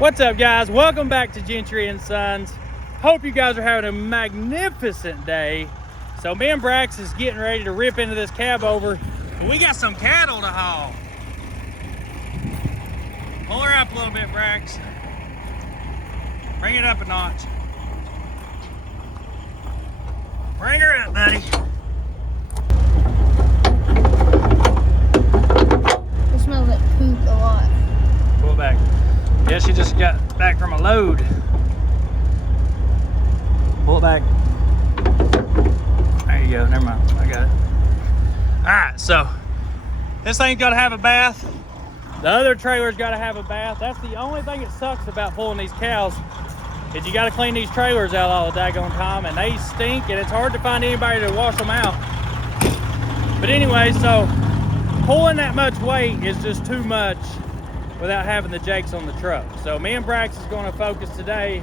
What's up, guys? Welcome back to Gentry and Sons. Hope you guys are having a magnificent day. So me and Brax is getting ready to rip into this Cabover. We got some cattle to haul. Pull her up a little bit, Brax. Bring it up a notch. Bring her up, buddy. It smells like poop a lot. Pull it back. Yeah, she just got back from a load. Pull it back. There you go. Never mind. I got it. All right, so this thing's got to have a bath. The other trailer's got to have a bath. That's the only thing that sucks about pulling these cows is you got to clean these trailers out all the daggone time, and they stink, and it's hard to find anybody to wash them out. But anyway, so pulling that much weight is just too much without having the jakes on the truck. So me and Brax is going to focus today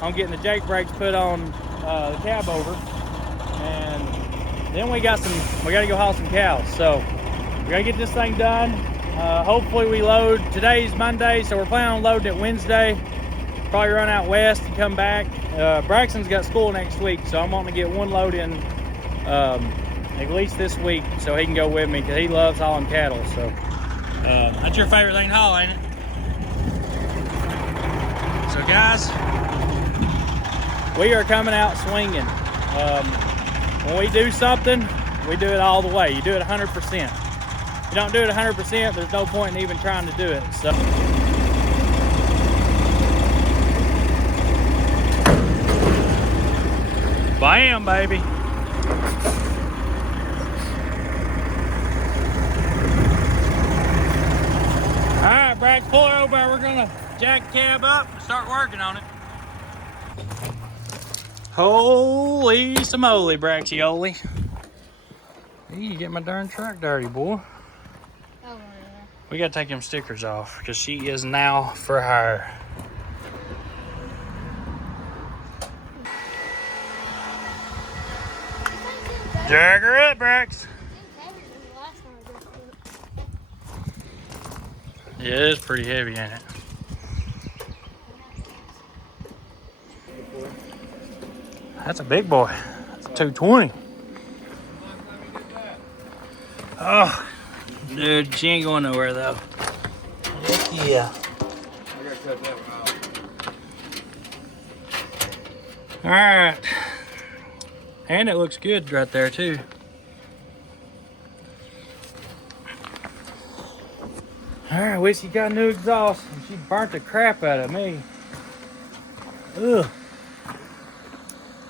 on getting the jake brakes put on the Cabover, and then we got to go haul some cows. So we got to get this thing done. Hopefully we load. Today's Monday, so we're planning on loading it Wednesday. Probably run out west and come back. Braxton's got school next week, so I'm wanting to get one load in at least this week so he can go with me, because he loves hauling cattle. So that's your favorite thing to haul, ain't it? So guys, we are coming out swinging. When we do something, we do it all the way. You do it 100%. If you don't do it 100%, there's no point in even trying to do it. So bam, baby. All right, Brax, pull her over. We're gonna jack the cab up and start working on it. Holy smoly, Braxioli. You get my darn truck dirty, boy. Oh, yeah. We gotta take them stickers off because she is now for hire. Jack her up, Brax. Yeah, it is pretty heavy, ain't it? That's a big boy. That's a 220. Oh, dude, she ain't going nowhere though. Heck yeah. I gotta cut that one off. All right. And it looks good right there too. All right, Whiskey got a new exhaust, and she burnt the crap out of me. Ugh.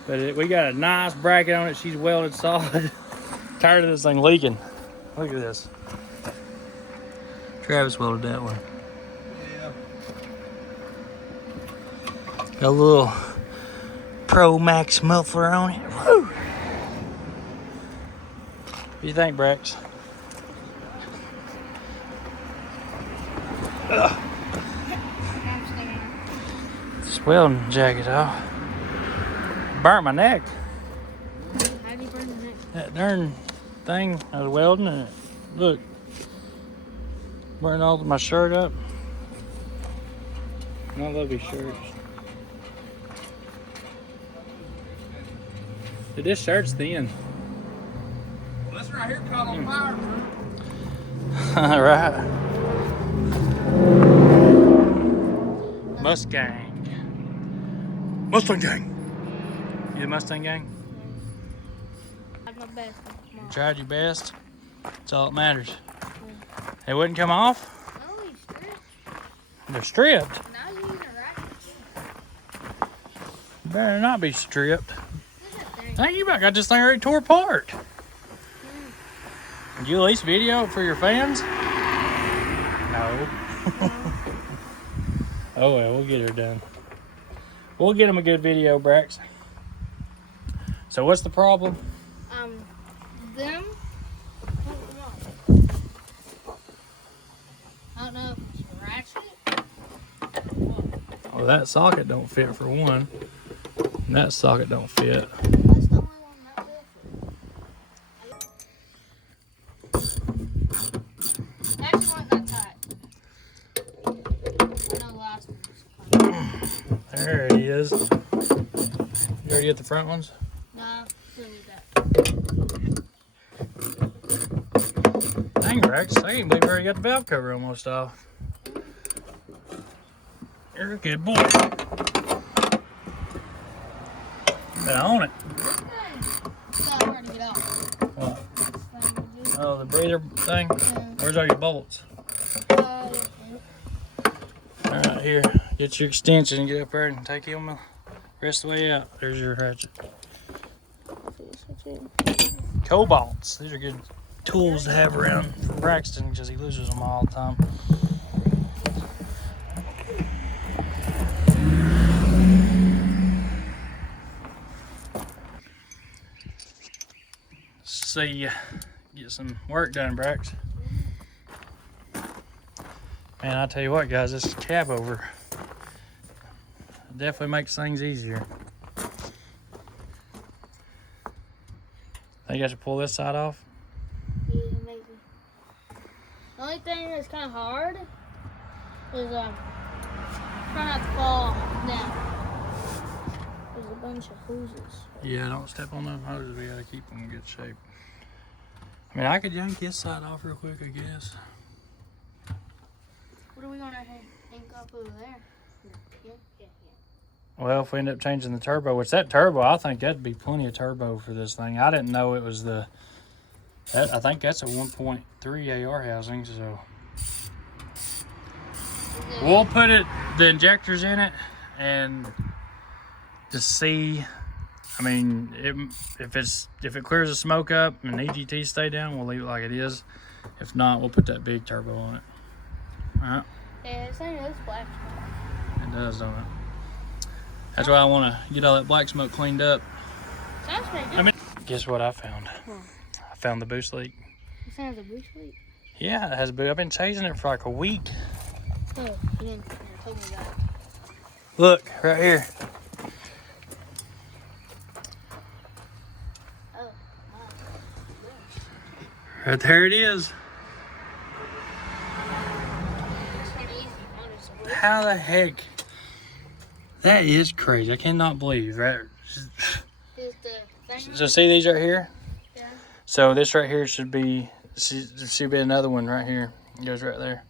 But we got a nice bracket on it. She's welded solid. Tired of this thing leaking. Look at this. Travis welded that one. Yeah. Got a little Pro Max muffler on it. Woo! What do you think, Brax? Ugh. This welding jacket off. Burnt my neck. How do you burn your neck? That darn thing I was welding, and look, burning all of my shirt up. I love these shirts. Dude, this shirt's thin. Well, this right here caught on fire. All right. Mustang. Mustang gang. You the Mustang gang? I tried my best. You tried your best. That's all that matters. They wouldn't come off? No, you stripped. They're stripped. Now you're using a racket. You better not be stripped. Dang, you about got this thing already tore apart. Did you at least video it for your fans? No. Oh well, we'll get her done. We'll get them a good video, Brax. So what's the problem? Them. I don't know if it's ratchet. Well, that socket don't fit for one. And that socket don't fit. That's the only one that fits. Actually, wasn't that tight. I know the last one was There it is. You already get the front ones? Nah, still need that. Dang, Rex, I can't believe we already got the valve cover almost off. You're a good boy. Been on it. It's not hard to get off. What? It's like, Oh, the breather thing? yeah. Where's all your bolts? Yeah. All right, here. Get your extension and get up there and take him the rest of the way out. There's your ratchet. Cobalts. These are good tools to have around for Braxton because he loses them all the time. See you get some work done, Brax. Man, I tell you what, guys, this Cabover definitely makes things easier. Think I should pull this side off? Yeah, maybe. The only thing that's kind of hard is try not to fall down. There's a bunch of hoses. Yeah, don't step on those hoses. We gotta keep them in good shape. I mean, I could yank this side off real quick, I guess. What are we gonna hang up over there? Yeah. Well, if we end up changing the turbo, which that turbo, I think that'd be plenty of turbo for this thing. I didn't know it was I think that's a 1.3 AR housing, so. We'll put the injectors in it and just see. I mean, if it clears the smoke up and the EGT stay down, we'll leave it like it is. If not, we'll put that big turbo on it. All right. Yeah, this thing looks black. It does, don't it? That's why I want to get all that black smoke cleaned up. Sounds pretty good. I mean, guess what I found? I found the boost leak. It sounds a boost leak. Yeah, it has a boost. I've been chasing it for like a week. Oh, you didn't tell me that. Look, right here. Oh, wow. Right there it is. It's pretty easy, honestly. How the heck? That is crazy. I cannot believe, right? Is the thing So see these right here? Yeah. So this right here should be another one right here. It goes right there.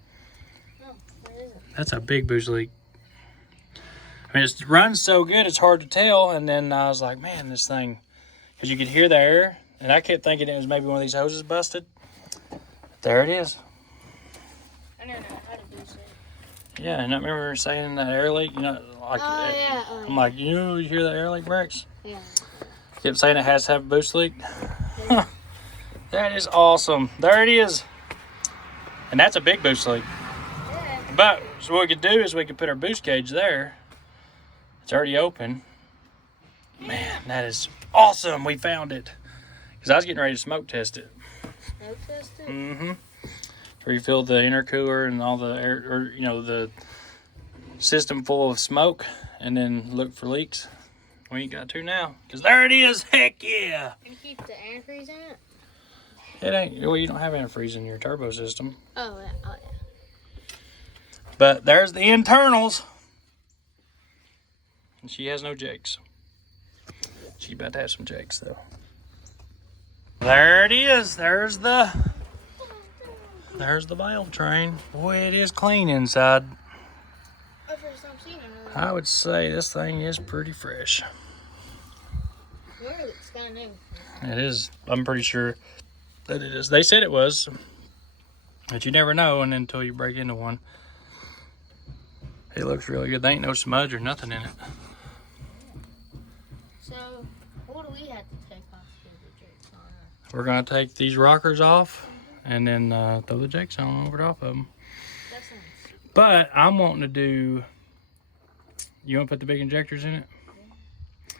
Oh, where is it? That's a big boost leak. I mean, it runs so good, it's hard to tell. And then I was like, man, this thing, because you could hear the air. And I kept thinking it was maybe one of these hoses busted. There it is. I don't know how to boost it. Yeah, and I remember saying that air leak, you know, like, Yeah. I'm like, you hear that air leak, Brax? Yeah. Kept saying it has to have a boost leak. Huh. That is awesome. There it is. And that's a big boost leak. Yeah. But so what we could do is we could put our boost gauge there. It's already open. Man, that is awesome. We found it. Because I was getting ready to smoke test it. Smoke test it? Mm-hmm. Refill the intercooler and all the air, or you know, the system full of smoke, and then look for leaks. We ain't got to now, because there it is. Heck yeah! And keep the antifreeze in it? It ain't, well, you don't have antifreeze in your turbo system. Oh, yeah. Oh, yeah. But there's the internals. And she has no jakes. She's about to have some jakes, though. There it is. There's the valve train. Boy, it is clean inside. Oh, first time seeing it. I would say this thing is pretty fresh. Where it's kind of new. It is. I'm pretty sure that it is. They said it was. But you never know until you break into one. It looks really good. There ain't no smudge or nothing in it. So, what do we have to take off the jakes on it? We're going to take these rockers off and then throw the jakes on over top of them. That sounds... But I'm wanting to do... You want to put the big injectors in it? Yeah.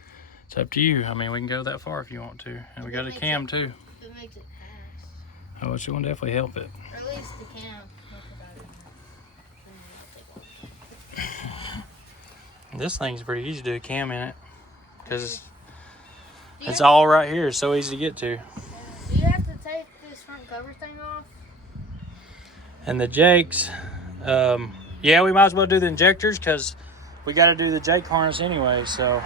It's up to you. I mean, we can go that far if you want to. And we got a cam too. It makes it pass. Oh, it's going to definitely help it. Or at least the cam. This thing's pretty easy to do a cam in it. Because it's all right here. It's so easy to get to. Do you have to take this front cover thing off? And the jakes, yeah, we might as well do the injectors because we got to do the Jake harness anyway, so.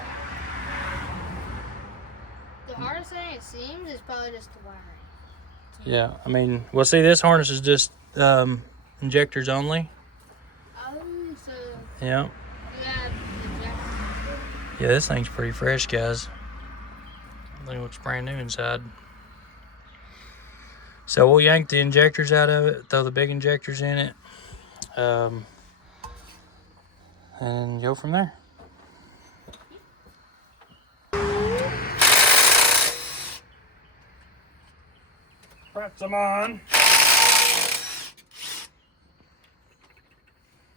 The hardest thing it seems is probably just the wiring. Yeah, I mean, well, see, this harness is just injectors only. Oh, so Yeah. you have injectors. Yeah, this thing's pretty fresh, guys. I think it looks brand new inside. So we'll yank the injectors out of it, throw the big injectors in it, and go from there. Prep them on.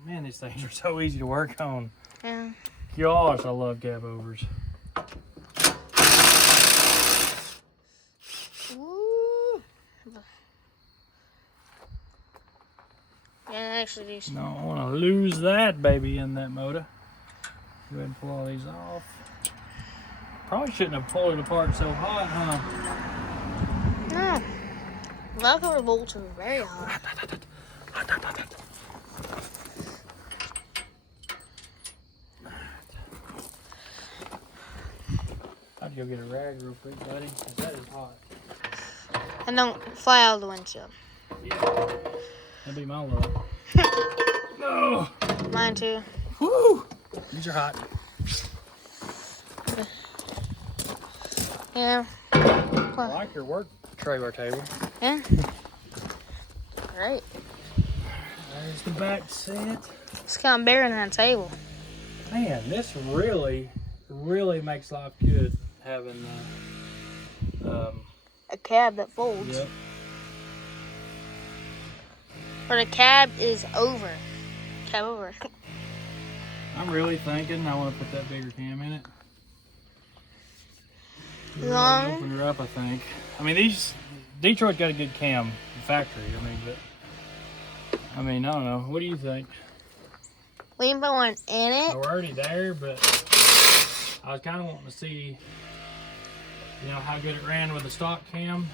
Man, these things are so easy to work on. Yeah. Gosh, I love Cabovers. Ooh. Yeah, actually these. No, I want to lose that baby in that motor. Go ahead and pull all these off. Probably shouldn't have pulled it apart so hot, huh? No. Leftover bolts are very hot. I'd go get a rag real quick, buddy, 'cause that is hot. And don't fly out of the windshield. Yeah. That'd be my luck. No. Mine too. Woo! These are hot. Yeah. I like your work trailer table. Yeah. Great. There's the back set. It's kind of bigger than that table. Man, this really makes life good having A cab that folds. yep. Or the cab is over. Cab over. I'm really thinking I want to put that bigger cam in it. Long. Open her up, I think. I mean, Detroit's got a good cam factory. I mean, I don't know. What do you think? We can put one in it. We're already there, but I was kind of wanting to see, how good it ran with the stock cam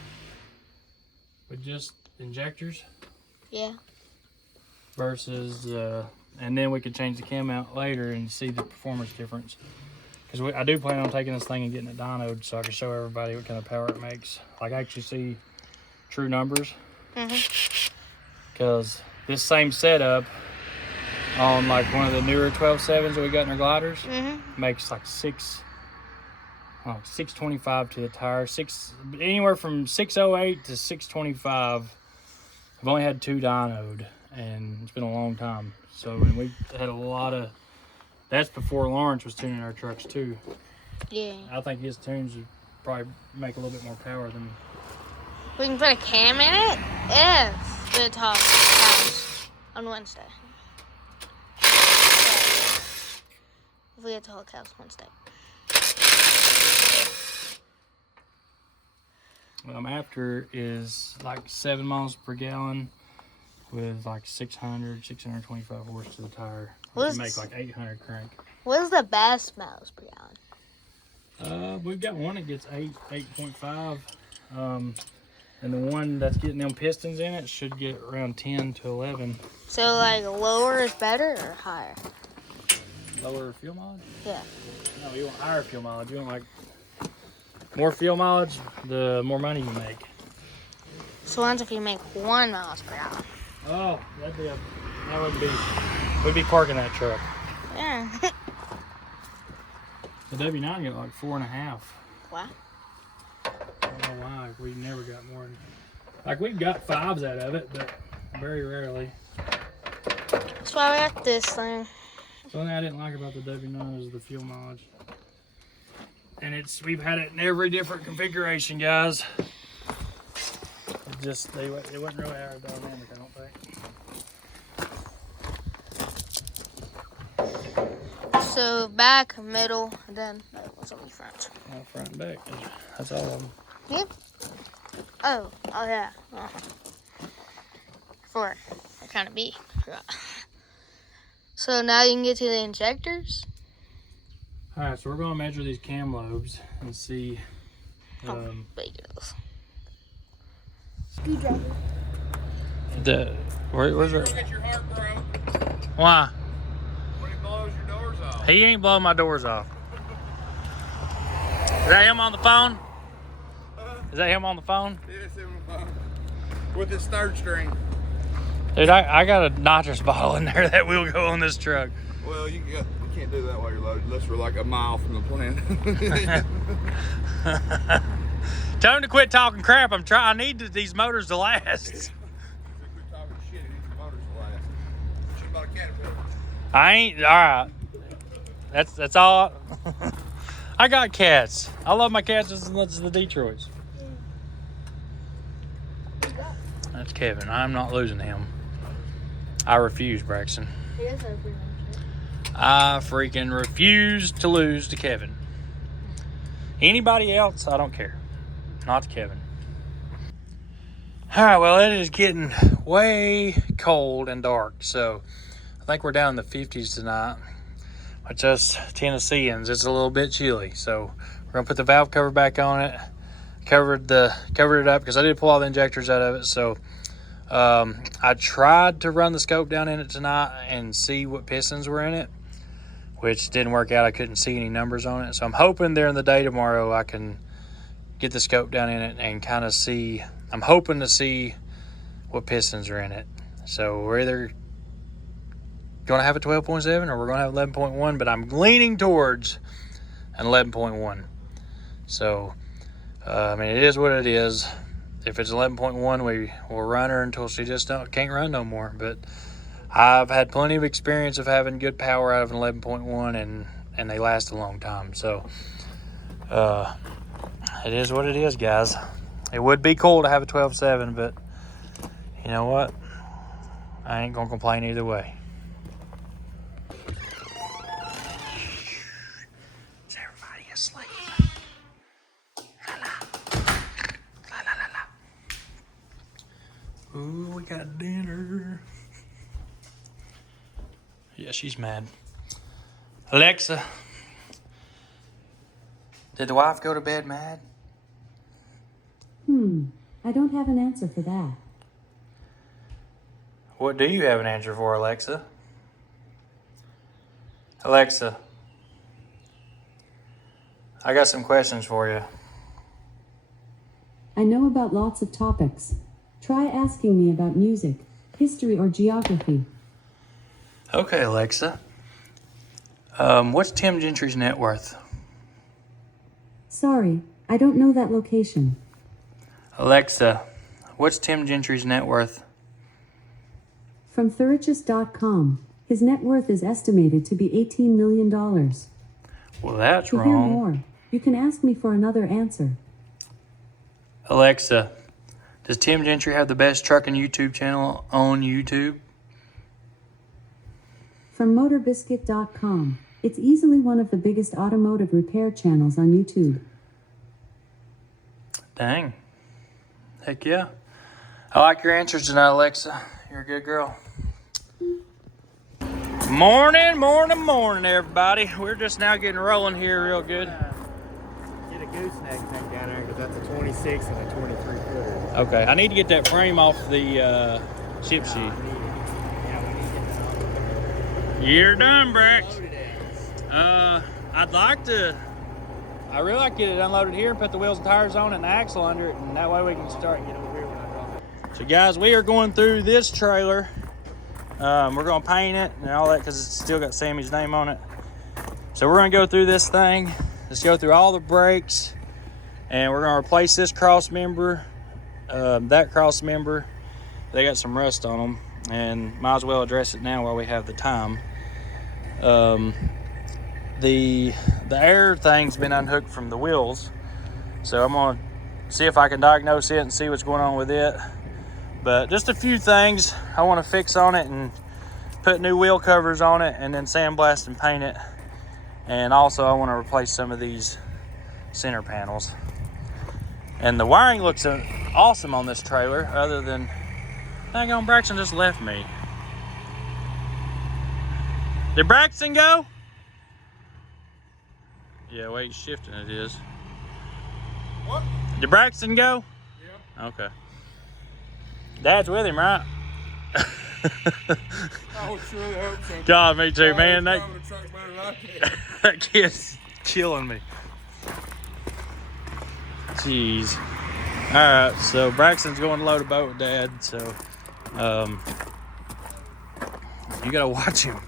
with just injectors Yeah. versus, and then we could change the cam out later and see the performance difference. Because I do plan on taking this thing and getting it dynoed so I can show everybody what kind of power it makes. Like actually see true numbers. Because this same setup on like one of the newer 12.7s that we got in our gliders makes like 625 to the tire. Anywhere from 608 to 625. I've only had 2 dynoed and it's been a long time. So and we had a lot of. That's before Lawrence was tuning our trucks too. Yeah. I think his tunes would probably make a little bit more power than. We can put a cam in it if the top house on Wednesday. If we get to Hulk House Wednesday. What I'm after is like 7 miles per gallon with like 625 horse to the tire. We can make like 800 crank. What is the best miles per gallon? We've got one that gets 8.5. And the one that's getting them pistons in it should get around 10 to 11. So like lower is better or higher? Lower fuel mileage? Yeah. No, you want higher fuel mileage. You want like more fuel mileage, the more money you make. So once if you make 1 miles per gallon. Oh, we'd be parking that truck. Yeah. The W9 got like 4.5. Wow. I don't know why. We never got more than, like we've got 5s out of it, but very rarely. That's why we got this thing. The only thing I didn't like about the W9 is the fuel mileage. And we've had it in every different configuration, guys. It wasn't really aerodynamic, I don't think. So back, middle, and then what's on the front? Front and back. That's all of them. Yep. Oh yeah. Oh. 4. Or kind of B. So now you can get to the injectors. All right, so we're going to measure these cam lobes and see. How big it is. Screwdriver. Where's You'll it? get your heart broke Why? when he blows your doors off. He ain't blowing my doors off. Is that him on the phone? Is that him on the phone? Yeah, it's him on the phone. With his third string. Dude, I got a nitrous bottle in there that will go on this truck. Well, you can't do that while you're loaded unless we're like a mile from the plant. Tell him to quit talking crap. I need these motors to last. Quit talking shit. It needs the motors to last. Should bought a Caterpillar. I ain't, all right. That's all. I got cats. I love my cats as much as the Detroits. That's Kevin. I'm not losing him. I refuse, Braxton. He is so pretty much. I freaking refuse to lose to Kevin. Anybody else, I don't care. Not to Kevin. All right, well, it is getting way cold and dark, so I think we're down in the 50s tonight. Which us Tennesseans, it's a little bit chilly, so we're gonna put the valve cover back on it. Covered it up because I did pull all the injectors out of it. So I tried to run the scope down in it tonight and see what pistons were in it, which didn't work out. I couldn't see any numbers on it. So I'm hoping during the day tomorrow I can get the scope down in it and kind of see. I'm hoping to see what pistons are in it. So we're either going to have a 12.7 or we're going to have 11.1, but I'm leaning towards an 11.1. So, I mean, it is what it is. If it's 11.1, we'll run her until she just can't run no more. But I've had plenty of experience of having good power out of an 11.1, and they last a long time. So, it is what it is, guys. It would be cool to have a 12.7, but you know what? I ain't going to complain either way. Asleep. La la. La la la la. Ooh, we got dinner. Yeah, she's mad. Alexa, did the wife go to bed mad? I don't have an answer for that. What do you have an answer for, Alexa? Alexa, I got some questions for you. I know about lots of topics. Try asking me about music, history, or geography. Okay, Alexa. What's Tim Gentry's net worth? Sorry, I don't know that location. Alexa, what's Tim Gentry's net worth? From Thurichus.com, his net worth is estimated to be $18 million. Well, that's To wrong. hear more, you can ask me for another answer. Alexa, does Tim Gentry have the best trucking YouTube channel on YouTube? From MotorBiscuit.com, it's easily one of the biggest automotive repair channels on YouTube. Dang. Heck yeah. I like your answers tonight, Alexa. You're a good girl. Morning, everybody. We're just now getting rolling here real good. Get a gooseneck thing down there because that's a 26 and a 23 footer. Okay, I need to get that frame off the chip sheet. You're done, Brax. I'd really like to get it unloaded here and put the wheels and tires on it and the axle under it, and that way we can start get over here when I drop it. So guys, we are going through this trailer. We're going to paint it and all that because it's still got Sammy's name on it. So we're going to go through this thing. Let's go through all the brakes, and we're going to replace this cross member, that cross member. They got some rust on them, and might as well address it now while we have the time. The air thing's been unhooked from the wheels, so I'm going to see if I can diagnose it and see what's going on with it. But just a few things I want to fix on it and put new wheel covers on it and then sandblast and paint it. And also I want to replace some of these center panels. And the wiring looks awesome on this trailer, other than, dang on, Braxton just left me. Did Braxton go? Yeah, wait, shifting it is. What? Did Braxton go? Yeah. Okay. Dad's with him, right? I would surely hope so. God, me too, man. Driving a truck better than I can. That kid's killing me. Jeez. All right, so Braxton's going to load a boat with Dad, so you gotta watch him.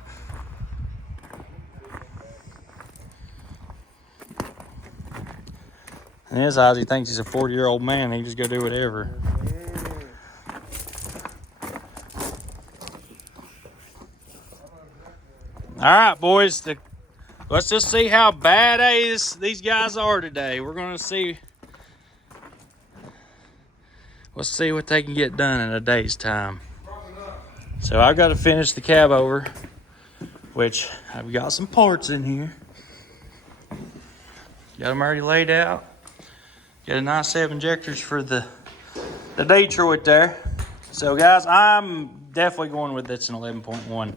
In his eyes, he thinks he's a 40-year-old man. He just go do whatever. All right, boys. Let's just see how badass these guys are today. We're gonna see. Let's see what they can get done in a day's time. So I've got to finish the Cabover, which I've got some parts in here. Got them already laid out. Got a nice set of injectors for the Detroit there. So guys, I'm definitely going with this in 11.1.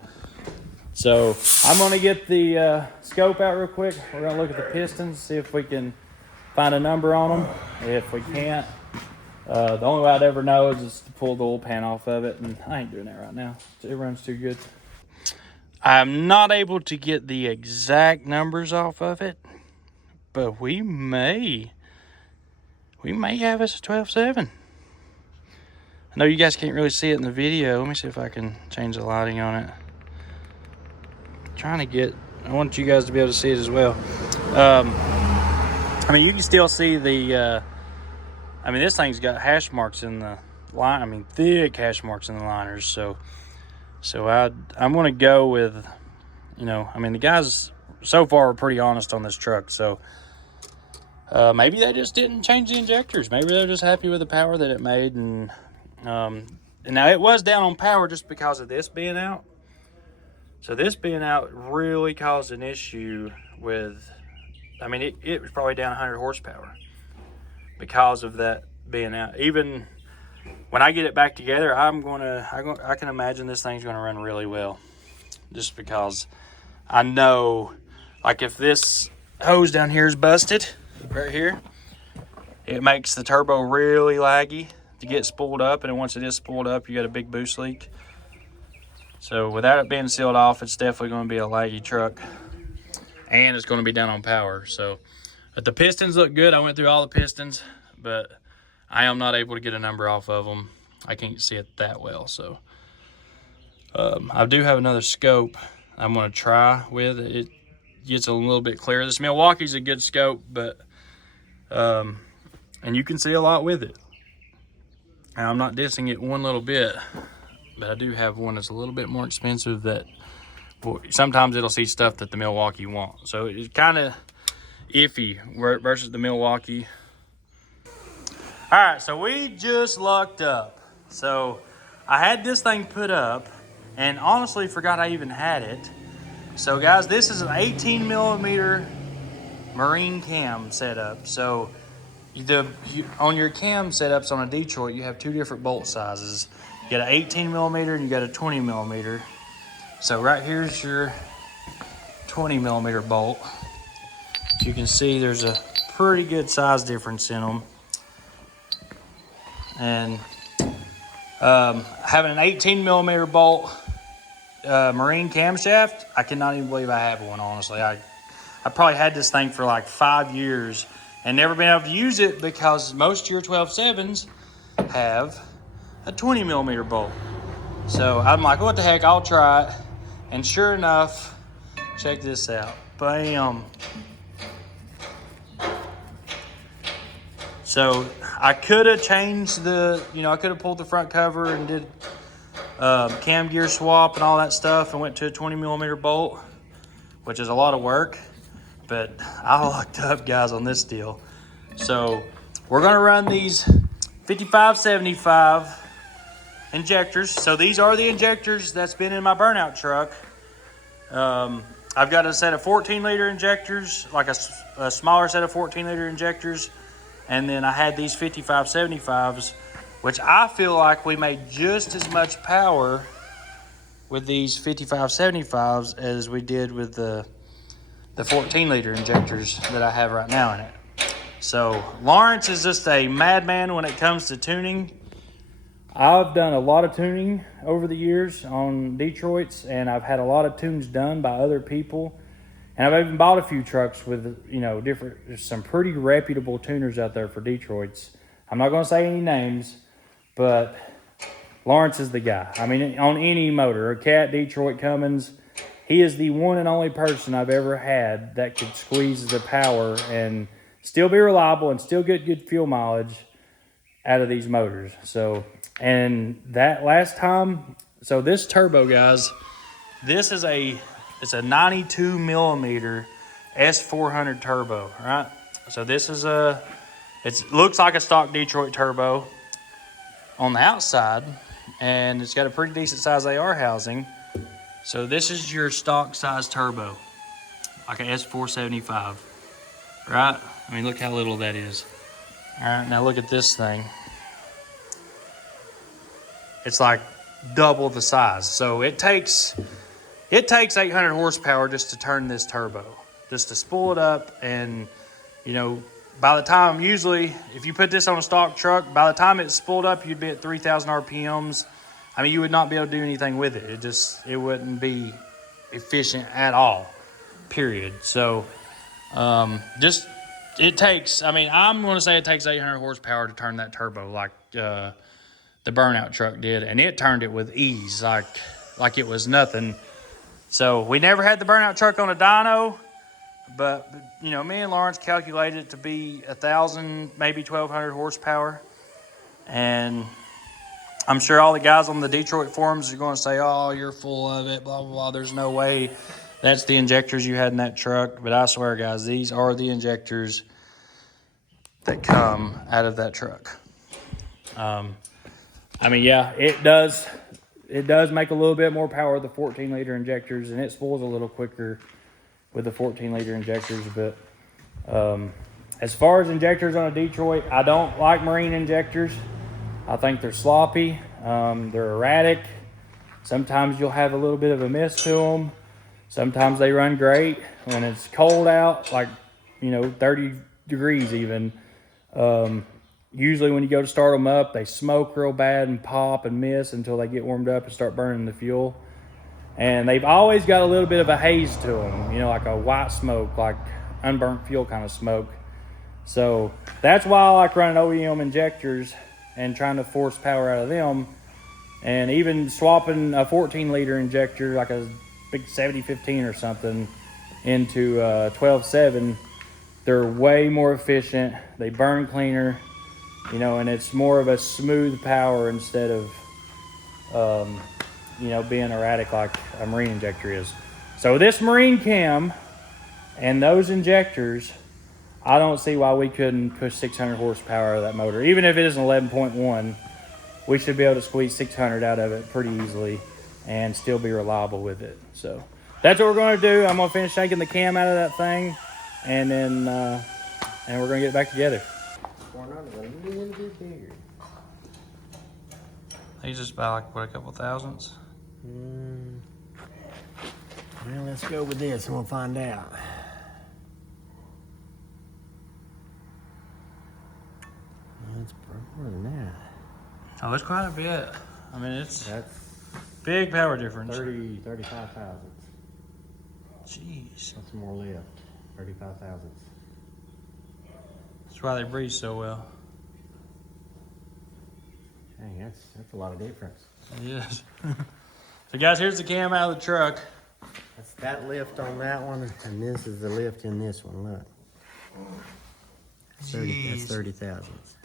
So I'm gonna get the scope out real quick. We're gonna look at the pistons, see if we can find a number on them. If we can't, the only way I'd ever know is just to pull the oil pan off of it, and I ain't doing that right now. It runs too good. I'm not able to get the exact numbers off of it, but we may have us a 12.7. I know you guys can't really see it in the video. Let me see if I can change the lighting on it. I want you guys to be able to see it as well. I mean, you can still see the, this thing's got hash marks in the line. Thick hash marks in the liners. So I'm going to go with, the guys so far are pretty honest on this truck. So maybe they just didn't change the injectors. Maybe they're just happy with the power that it made. And now it was down on power just because of this being out. So this being out really caused an issue with, it was probably down 100 horsepower because of that being out. Even when I get it back together, I can imagine this thing's gonna run really well, just because I know, like, if this hose down here is busted, right here, it makes the turbo really laggy to get spooled up, and once it is spooled up, you got a big boost leak. So without it being sealed off, it's definitely going to be a laggy truck, and it's going to be down on power. So, but the pistons look good. I went through all the pistons, but I am not able to get a number off of them. I can't see it that well. So I do have another scope I'm going to try with. It gets a little bit clearer. This Milwaukee's a good scope, but and you can see a lot with it. And I'm not dissing it one little bit. But I do have one that's a little bit more expensive that sometimes it'll see stuff that the Milwaukee won't. So it's kind of iffy versus the Milwaukee. All right, so we just lucked up. So I had this thing put up and honestly forgot I even had it. So guys, this is an 18 millimeter marine cam setup. So on your cam setups on a Detroit, you have two different bolt sizes. You got an 18 millimeter and you got a 20 millimeter. So right here's your 20 millimeter bolt. You can see there's a pretty good size difference in them. And having an 18 millimeter bolt marine camshaft, I cannot even believe I have one, honestly. I probably had this thing for like 5 years and never been able to use it because most of your 12.7s have a 20 millimeter bolt. So I'm like, what the heck, I'll try it. And sure enough, check this out. Bam. So I could have changed I could have pulled the front cover and did cam gear swap and all that stuff and went to a 20 millimeter bolt, which is a lot of work, but I lucked up, guys, on this deal. So we're gonna run these 5575 injectors. So these are the injectors that's been in my burnout truck. I've got a set of 14 liter injectors, like a smaller set of 14 liter injectors. And then I had these 5575s, which I feel like we made just as much power with these 5575s as we did with the 14 liter injectors that I have right now in it. So Lawrence is just a madman when it comes to tuning. I've done a lot of tuning over the years on Detroits, and I've had a lot of tunes done by other people. And I've even bought a few trucks with, there's some pretty reputable tuners out there for Detroits. I'm not going to say any names, but Lawrence is the guy. I mean, on any motor, a Cat, Detroit, Cummins, he is the one and only person I've ever had that could squeeze the power and still be reliable and still get good fuel mileage out of these motors. So, and that last time, so this turbo, guys, this is it's a 92 millimeter S400 turbo, right? So this is it looks like a stock Detroit turbo on the outside, and it's got a pretty decent size AR housing. So this is your stock size turbo, like an S475, right? I mean, look how little that is. All right, now look at this thing. It's like double the size. So it takes 800 horsepower just to turn this turbo, just to spool it up. And, by the time, usually, if you put this on a stock truck, by the time it's spooled up, you'd be at 3,000 RPMs. I mean, you would not be able to do anything with it. It wouldn't be efficient at all, period. So, it takes, I'm going to say it takes 800 horsepower to turn that turbo like the burnout truck did. And it turned it with ease, like it was nothing. So we never had the burnout truck on a dyno, but me and Lawrence calculated it to be 1,000, maybe 1,200 horsepower. And I'm sure all the guys on the Detroit forums are going to say, oh, you're full of it, blah, blah, blah. There's no way that's the injectors you had in that truck. But I swear, guys, these are the injectors that come out of that truck. Yeah, it does. It does make a little bit more power with the 14-liter injectors, and it spools a little quicker with the 14-liter injectors. But as far as injectors on a Detroit, I don't like marine injectors. I think they're sloppy. They're erratic. Sometimes you'll have a little bit of a miss to them. Sometimes they run great. When it's cold out, like 30 degrees even, usually when you go to start them up, they smoke real bad and pop and miss until they get warmed up and start burning the fuel. And they've always got a little bit of a haze to them, like a white smoke, like unburnt fuel kind of smoke. So that's why I like running OEM injectors and trying to force power out of them. And even swapping a 14-liter injector, like a big 7015 or something, into 12.7, they're way more efficient. They burn cleaner. And it's more of a smooth power instead of, being erratic like a marine injector is. So this marine cam and those injectors, I don't see why we couldn't push 600 horsepower out of that motor. Even if it is an 11.1, we should be able to squeeze 600 out of it pretty easily and still be reliable with it. So that's what we're going to do. I'm going to finish taking the cam out of that thing, and then and we're going to get it back together. A little bit bigger. He's just about a couple thousandths. Well, let's go with this and we'll find out. That's more than that. Oh, it's quite a bit. That's big power difference. 35 thousandths. Jeez. That's more lift. 35 thousandths. That's why they breathe so well. Dang, that's a lot of difference. It is. So guys, here's the cam out of the truck. That's that lift on that one, and this is the lift in this one. Look. That's 30 thousandths.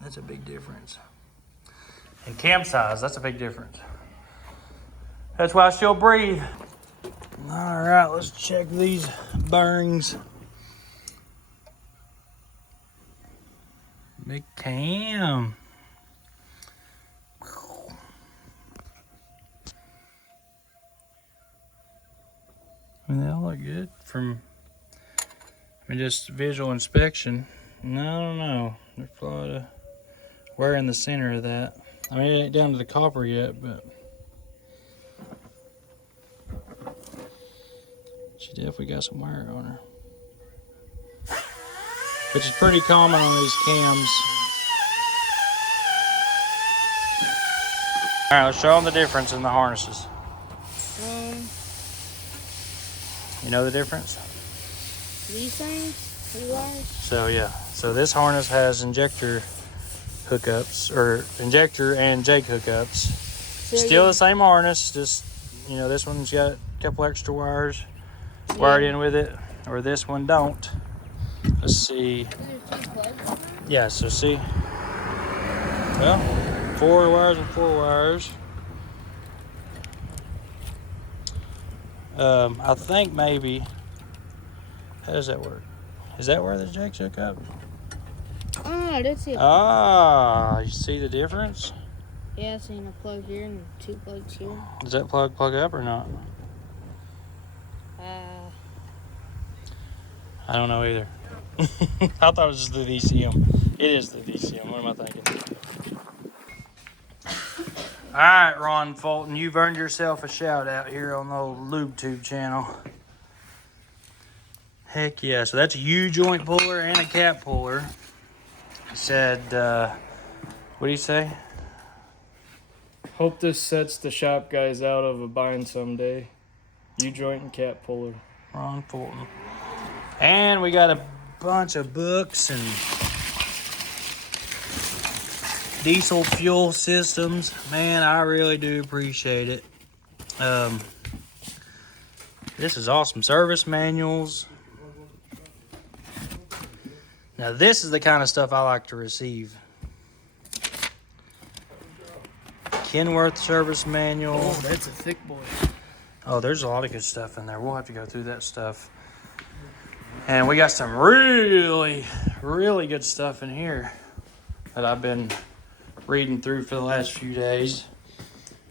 That's a big difference. And cam size, that's a big difference. That's why I still breathe. All right, let's check these bearings. Big cam. They all look good from just visual inspection. No, I don't know. There's a lot of wear in the center of that. It ain't down to the copper yet, but she definitely got some wear on her. Which is pretty common on these cams. All right, let's show them the difference in the harnesses. You know the difference? These things, these wires. So yeah, so this harness has injector hookups, or injector and jake hookups. So Still the same harness, just, you know, this one's got a couple extra wires wired in with it, or this one don't. Let's see. Yeah, so see. Well, 4 wires and 4 wires. I think maybe, how does that work? Is that where the jakes hook up? Oh, I did see a Ah, you see the difference? Yeah, I seen a plug here and 2 plugs here. Does that plug up or not? I don't know either. I thought it was just the DCM. It is the DCM. What am I thinking? All right, Ron Fulton, you've earned yourself a shout out here on the old LubeTube channel. Heck yeah. So that's a U-joint puller and a cap puller. He said, what do you say? Hope this sets the shop guys out of a bind someday. U-joint and cap puller. Ron Fulton. And we got a bunch of books and diesel fuel systems. Man, I really do appreciate it. This is awesome. Service manuals. Now this is the kind of stuff I like to receive. Kenworth service manual. Oh, that's a thick boy. Oh, there's a lot of good stuff in there. We'll have to go through that stuff. And we got some really, really good stuff in here that I've been reading through for the last few days.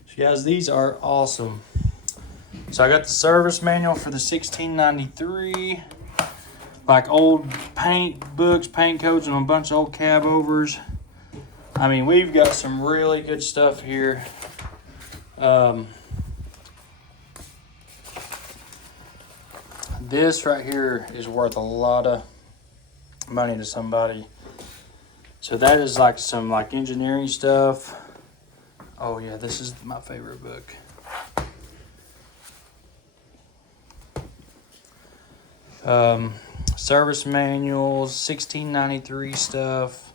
So guys, these are awesome. So I got the service manual for the 1693. Like old paint books, paint codes, and a bunch of old Cabovers. I mean, we've got some really good stuff here. This right here is worth a lot of money to somebody. So that is like some like engineering stuff. Oh yeah, this is my favorite book. Service manuals, 1693 stuff.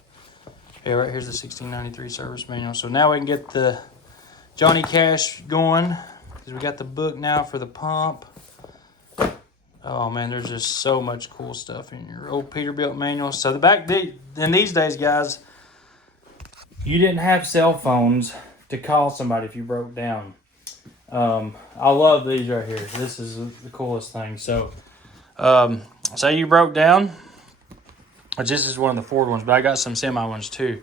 Yeah, right here's the 1693 service manual. So now we can get the Johnny Cash going, because we got the book now for the pump. Oh man, there's just so much cool stuff in your old Peterbilt manual. So in these days, guys, you didn't have cell phones to call somebody if you broke down. I love these right here. This is the coolest thing. So, say you broke down, which this is one of the Ford ones, but I got some semi ones too.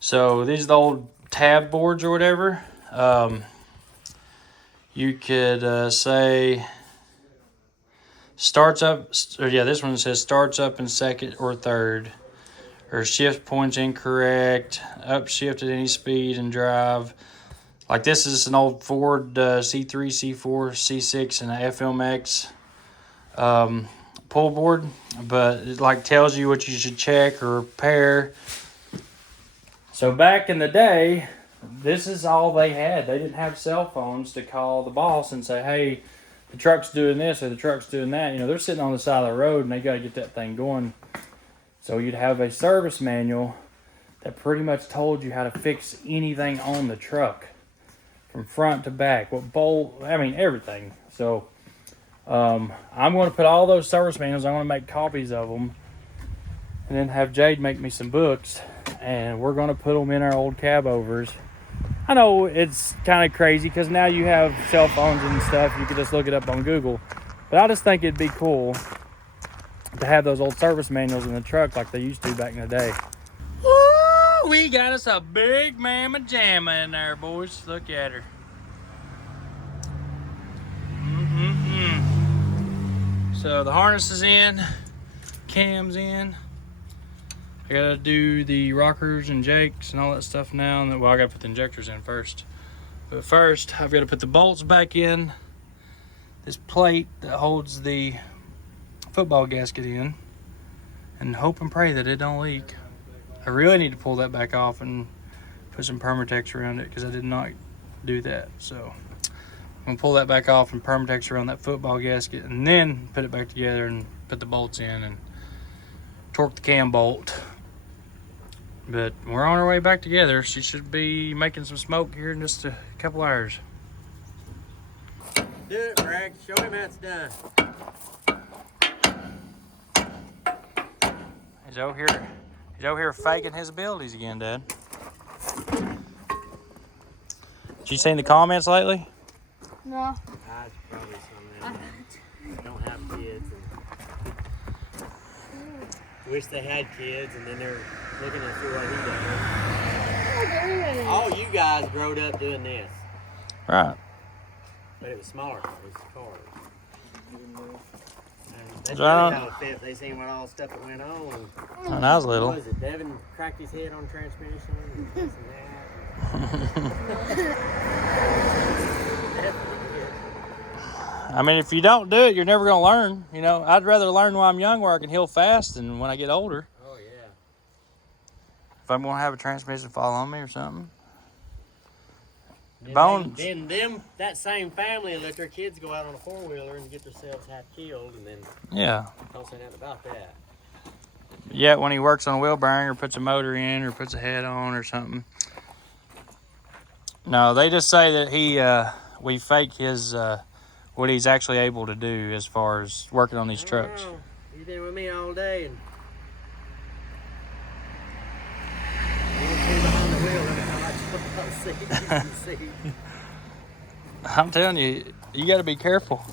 So these are the old tab boards or whatever. You could say starts up, or yeah, this one says starts up in second or third, or shift points incorrect, upshift at any speed and drive. Like this is an old Ford C3, C4, C6, and a FMX pull board, but it like tells you what you should check or repair. So back in the day, this is all they had. They didn't have cell phones to call the boss and say, hey, the truck's doing this or the truck's doing that. You know, they're sitting on the side of the road and they got to get that thing going. So you'd have a service manual that pretty much told you how to fix anything on the truck from front to back, what bolt, I mean, everything. So I'm going to put all those service manuals, I'm going to make copies of them and then have Jade make me some books, and we're going to put them in our old Cabovers. I know it's kind of crazy because now you have cell phones and stuff. You can just look it up on Google. But I just think it'd be cool to have those old service manuals in the truck like they used to back in the day. Woo! We got us a big mamma jamma in there, boys. Look at her. So the harness is in, cam's in. I gotta do the rockers and jakes and all that stuff now. And then, well, I gotta put the injectors in first. But first, I've gotta put the bolts back in. This plate that holds the football gasket in. And hope and pray that it don't leak. I really need to pull that back off and Put some Permatex around it because I did not do that. So I'm gonna pull that back off and Permatex around that football gasket, and then put it back together and put the bolts in and torque the cam bolt. But we're on our way back together. She should be making some smoke here in just a couple hours. Do it, Brax. Show him how it's done. He's over here faking his abilities again, Dad. You seen the comments lately? No. That's probably something that don't have kids. And wish they had kids, and then they're looking at see what he does. All you guys growed up doing this. Right. But it was smaller. It was cars. That's Right. how it fit. They seen what all stuff that went on. When I was little. What was it? Devin cracked his head on transmission and this and that. I mean, if you don't do it, you're never gonna learn. You know, I'd rather learn while I'm young where I can heal fast than when I get older. Oh yeah. If I'm gonna have a transmission fall on me or something. And Bones. Then that same family let their kids go out on a 4-wheeler and get themselves half killed, and then Yeah. don't say nothing about that. Yet when he works on a wheel bearing or puts a motor in or puts a head on or something. No, they just say that we fake his what he's actually able to do as far as working on these trucks. Know. You've been with me all day, and you won't be behind the wheel. Look at how much you see. I'm telling you, you got to be careful.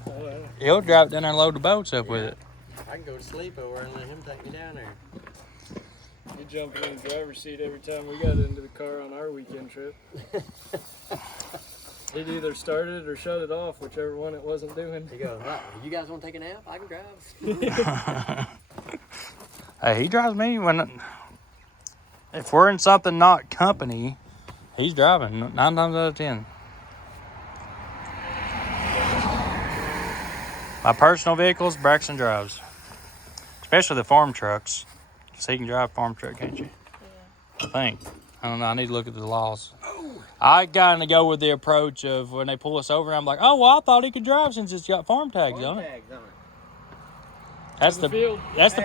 He'll drive it down there and load the boats up with it. I can go to sleep over and let him take me down there. He jumped in the driver's seat every time we got into the car on our weekend trip. He'd either start it or shut it off, whichever one it wasn't doing. He goes, right, you guys want to take a nap? I can drive. Hey, he drives me if we're in something not company, he's driving 9 times out of 10. My personal vehicles, Braxton drives. Especially the farm trucks. So he can drive a farm truck, can't you? Yeah. I think. I don't know. I need to look at the laws. I kind of go with the approach of when they pull us over, I'm like, oh, well, I thought he could drive since it's got farm tags on it. That's the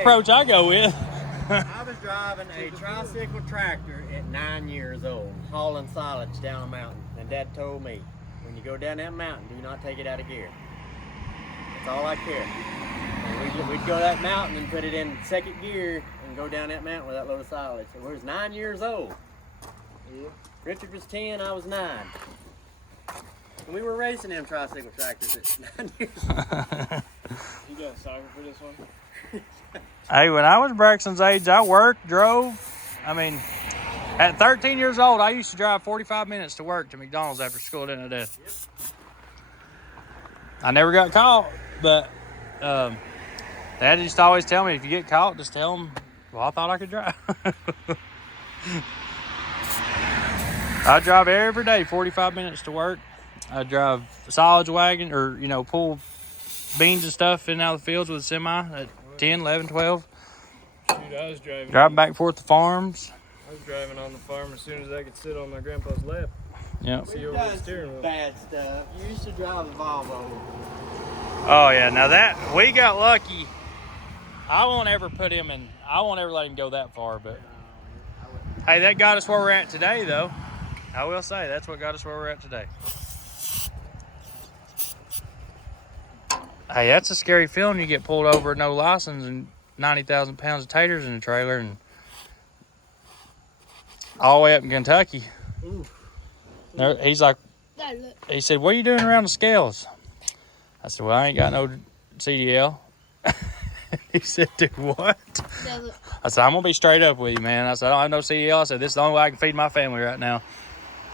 approach I go with. I was driving a tricycle tractor at 9 years old, hauling silage down a mountain. And Dad told me, when you go down that mountain, do not take it out of gear. That's all I care. And we'd go that mountain and put it in second gear and go down that mountain with that load of silage. And we was 9 years old. Yeah. Richard was 10, I was 9. And we were racing them tricycle tractors at 9 years old. You got soccer for this one? Hey, when I was Braxton's age, I worked, drove. I mean, at 13 years old, I used to drive 45 minutes to work to McDonald's after school, didn't I, Dad? Yep. I never got caught, but Dad used to always tell me, if you get caught, just tell him, well, I thought I could drive. I drive every day, 45 minutes to work. I drive a silage wagon or, pull beans and stuff in and out of the fields with a semi at 10, 11, 12. Dude, I was driving. Driving back and forth to farms. I was driving on the farm as soon as I could sit on my grandpa's lap. Yep. See over the steering wheel. Bad stuff. You used to drive a Volvo. Oh, yeah. Now that, we got lucky. I won't ever let him go that far, but hey, that got us where we're at today, though. I will say, that's what got us where we're at today. Hey, that's a scary feeling. You get pulled over with no license and 90,000 pounds of taters in the trailer and all the way up in Kentucky. He's like, he said, what are you doing around the scales? I said, well, I ain't got no CDL. He said, dude, what? I said, I'm going to be straight up with you, man. I said, I don't have no CDL. I said, this is the only way I can feed my family right now.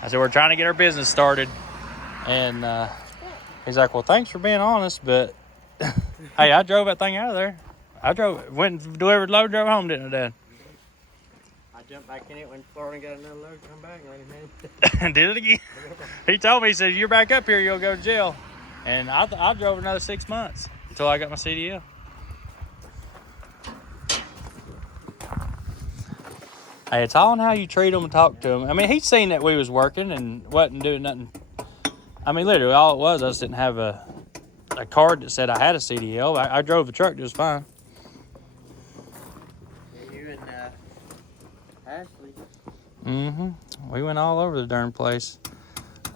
I said, we're trying to get our business started. And he's like, well, thanks for being honest, but hey, I drove that thing out of there. Went and delivered load, drove home, didn't I, Dad? I jumped back in it when Florida got another load, come back and let him in. And did it again. He told me, he said, you're back up here, you'll go to jail. And I drove another 6 months until I got my CDL. Hey, it's all on how you treat them and talk to them. I mean, he's seen that we was working and wasn't doing nothing. I mean, literally, all it was, I just didn't have a card that said I had a CDL. I drove the truck just fine. You and Ashley. Mm-hmm. We went all over the darn place.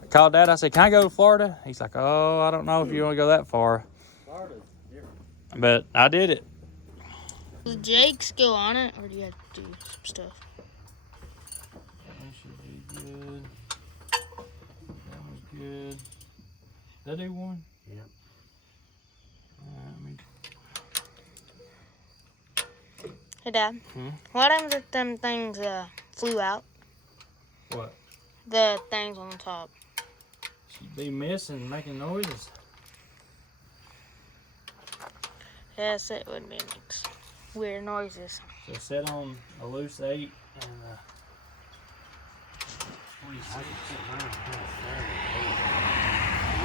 I called Dad. I said, can I go to Florida? He's like, oh, I don't know if you want to go that far. Florida's different. But I did it. Does Jake still on it, or do you have to do some stuff? That should be good. That was good. Did I do one? Yep. Hey, Dad. What happens if them things flew out? What? The things on the top. She'd be missing, making noises. Yes, it would make weird noises. So set on a loose 8 and You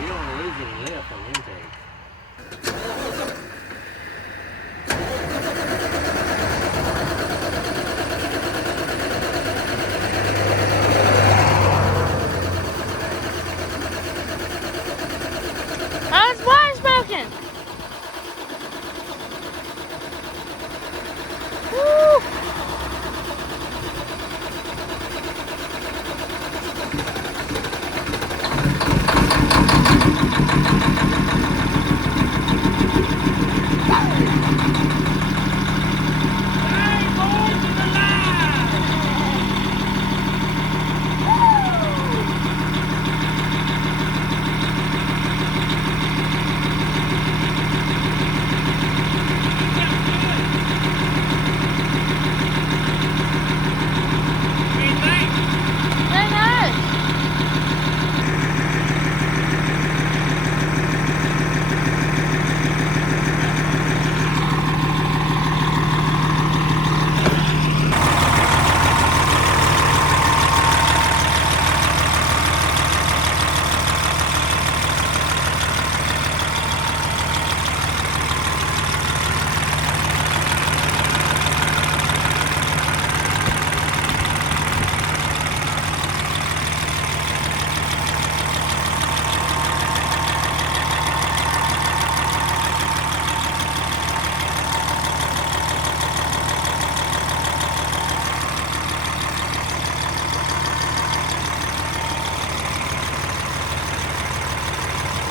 don't lose any lift on intake. Oh, it's water smoking! Woo! Very nice.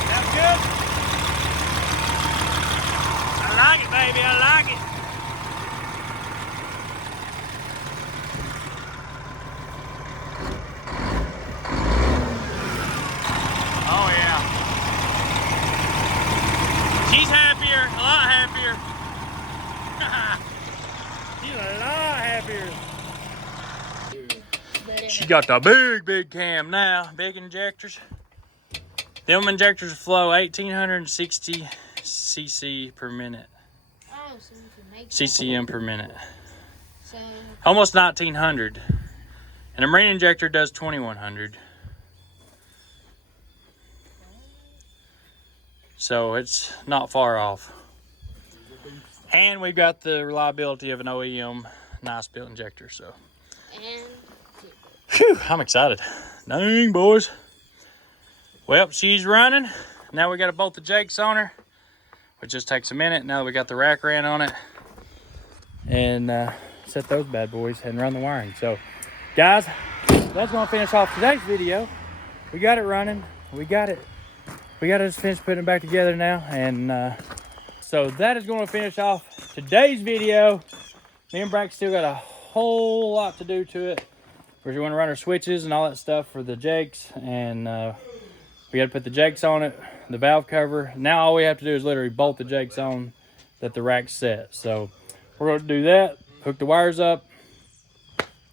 That's good. I like it, baby. I like it. Oh, yeah. She's happier. A lot happier. She's a lot happier. She got the big cam now. Big injectors. Them injectors flow 1,860 cc per minute. Oh, so you can make CCM per minute. So, Almost 1,900. And a marine injector does 2,100. So it's not far off. And we've got the reliability of an OEM nice built injector. So, and whew, I'm excited. Dang, boys. Well, she's running. Now we got to bolt the jakes on her, which just takes a minute. Now that we got the rack ran on it, and set those bad boys and run the wiring. So, guys, that's going to finish off today's video. We got it running. We got to just finish putting it back together now. And so that is going to finish off today's video. Me and Braxton still got a whole lot to do to it. We're going to run our switches and all that stuff for the jakes, and we got to put the jakes on it, the valve cover. Now all we have to do is literally bolt the jakes on that the rack's set. So we're going to do that, hook the wires up,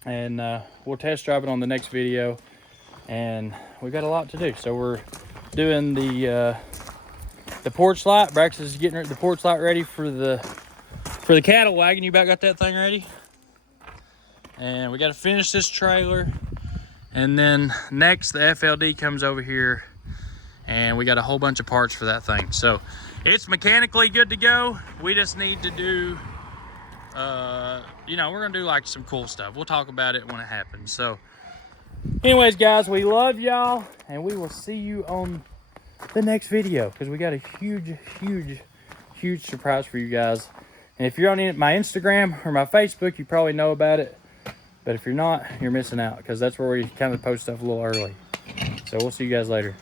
and we'll test drive it on the next video. And we got a lot to do. So we're doing the porch light. Braxton's getting the porch light ready for the cattle wagon. You about got that thing ready? And we got to finish this trailer. And then next, the FLD comes over here, and we got a whole bunch of parts for that thing. So it's mechanically good to go. We just need to do you know, we're gonna do like some cool stuff. We'll talk about it when it happens. So anyways, guys, we love y'all, and we will see you on the next video, because we got a huge surprise for you guys. And if you're on my Instagram or my Facebook, you probably know about it, but if you're not, you're missing out, because that's where we kind of post stuff a little early. So we'll see you guys later.